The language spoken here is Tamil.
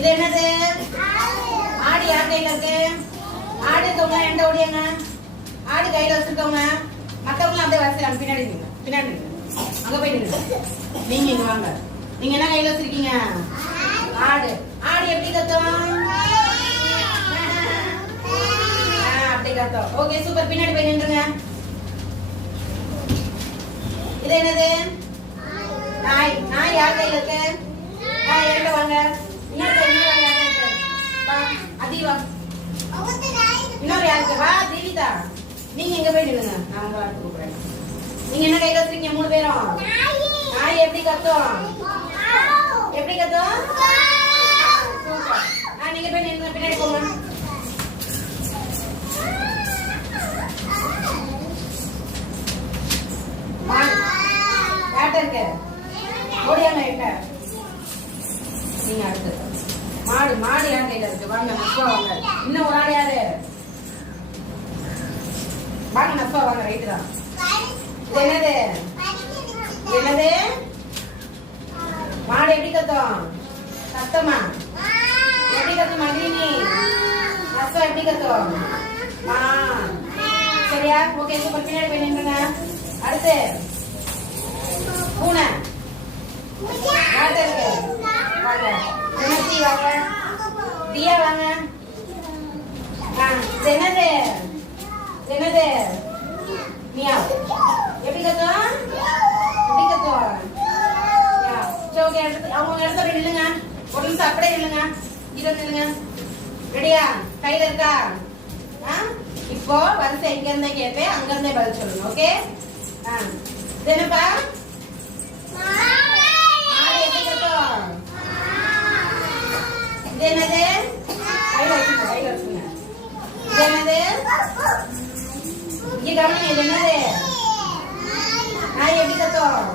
இது என்னது? ஆடு யார் கையில இருக்கு? ஆடு இருக்கவங்க எந்த ஓடியாங்க? ஆடு கையில வச்சிருக்கவங்க மத்தவங்களும் அப்படியே வரிசையில பின்னாடி நிங்க. பின்னாடி நிங்க. அங்க போய் நிங்க. நீங்க இங்க வாங்க. நீங்க என்ன கையில வச்சிருக்கீங்க? ஆடு. ஆடு எப்படி கத்தும்? அப்படி கத்தும். Okay super. பின்னாடி போய் நின்றுங்க. இது என்னது? நாய். நாய் யார் கையில இருக்கு? என்கிட்ட வாங்க. அதிவா இன்னொரு யாருக்கு? வா தீவிதா. நீங்க எங்க போய் நில்லுங்க. நான் உங்களை அடுத்து கூப்பிடுறேன். நீங்க என்ன கையில வச்சிருக்கீங்க 3 பேரும்? நாய் எப்படி கத்தும்? எப்படி கத்தும்? நீங்க போய் நில்லுங்க. பின்னாடி போங்க. யார்கிட்ட இருக்கு? ஓடியாங்க என்கிட்ட. நீங்க அடுத்து மாடு. மாடு யார் கையில இருக்கு? வாங்க நஸ்வா வாங்க. இன்னும் ஒரு ஆள் யாரு? வாங்க நஸ்வா வாங்க. ரைட்டு தான். என்னது? என்னது? மாடு எப்படி கத்தும்? சத்தமா எப்படி கத்தும்? மகிழினி. நஸ்வா எப்படி கத்தும்? சரியா? Okay super. பின்னாடி போய் நின்றுங்க. அடுத்து பூனை. யார்கிட்ட இருக்கு? வாங்க. வாங்க. தியா வாங்க. என்னது? என்னது? மியா. எப்படி கத்தும்? எப்படி கத்தும்? ஓகே அவங்க இடத்துல போய் நில்லுங்க. ஒரு நிமிஷம் அப்படியே நில்லுங்க. இதை நில்லுங்க. ரெடியா? கையில இருக்கா? இப்போ வரிசை எங்க இருந்தே கேட்பேன். அங்க இருந்தே பதில் சொல்லுங்க. ஓகே? என்னப்பா? எப்படி கத்தும்? இது என்னது? கையில வச்சுங்க. கையில வச்சுங்க. இது என்னது? இங்க கவனிங்க. இது என்னது? நாய் எப்படி கத்தும்?